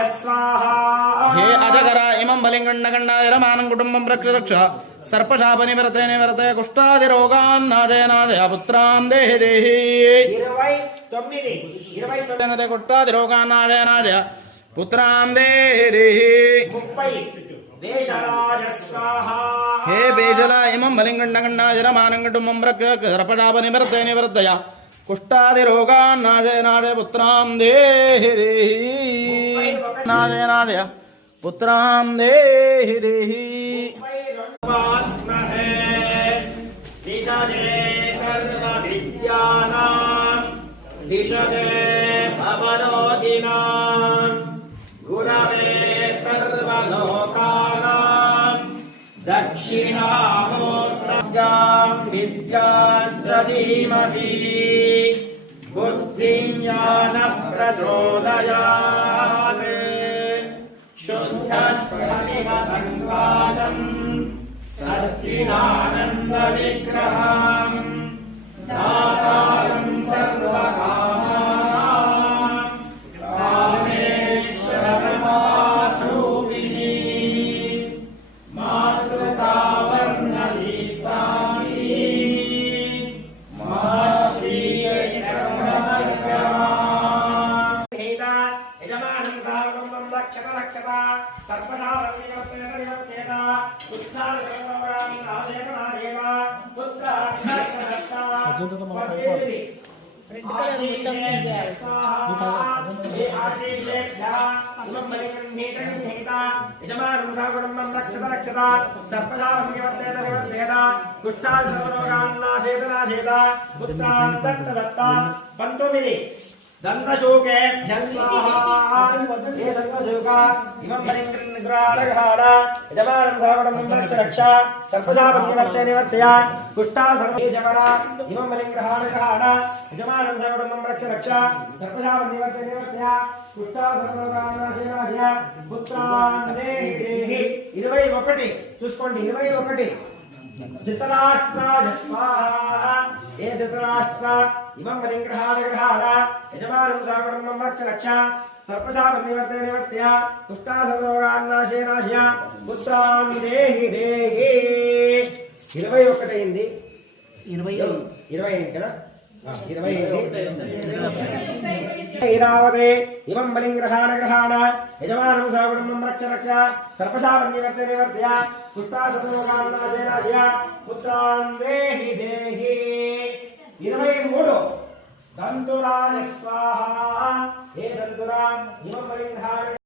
हे अजगर इमं बलिंगण्डगण्डायरमानं कुटुम्बं रक्ष रक्ष सर्पशापनिवर्ते निवर्ते कुष्ठादिरोगान्नाशय पुत्रान् देहि देहि 29 कुष्ठादिरोगान्नाशय पुत्रान् देहि देहि 30 हे बेजल इमं बलिंगण्डगण्डायरमानं कुटुम्बं रक्ष रक्ष सर्पशापनिवर्ते निवर्तय कुष्ठादिरोगान्नाशय पुत्रान् देहि देहि नाशय पुत्रान् देहि देहि दिशते भवरोधिनां गुरवे सर्वलोकानां दक्षिणामूर्तजां विद्यां च धीमहि बुद्धिं ज्ञानः प्रचोदयात् शुद्धस्फटिकसङ्काशं सच्चिदानन्दविग्रहम् दातारं सर्वकामानां कामेश्वरमास्वरूपिणी मातृकावर्णदीप्ताङ्गी माश्रीयक्रमविक्रमा यजमानं साकुटुम्बं रक्षत रक्षत सर्वदा रविवर्तेन कृष्णार्पणं नादेव नादेव दंतशोकेभ्यः स्वाहा हे दंतशोका इमं बलिंग्राडघाड यजमानं साकुटुम्बं रक्ष सर्पशापनिवर्ते निवर्तय कुष्ठा सर्वे जवरा इमं बलिंग्राडघाड यजमानं साकुटुम्बं रक्ष सर्पशापनिवर्ते निवर्तय कुष्ठा सर्वरोगान्नाशय पुत्रान् देहि देहि 21 చూసుకోండి 21 ధృతరాష్ట్రాయ స్వాహా हे धृतराष्ट्र इमं बलिंग्रहाण यजमानं साकुटुम्बं रक्ष सर्पशापनिवर्ते निवर्तय कुष्ठासर्वरोगान्नाशय पुत्रान् देहि देहि 21 అయింది 20 కదా 20 ऐरावते इमं बलिंग्रहाण यजमानं साकुटुम्बं रक्ष सर्पशापनिवर्ते निवर्तय कुष्ठासर्वरोगान्नाशय पुत्रान् देहि देहि 23 दंतुराय स्वाहा हे दंतुरा इमं बलिंग्रहाण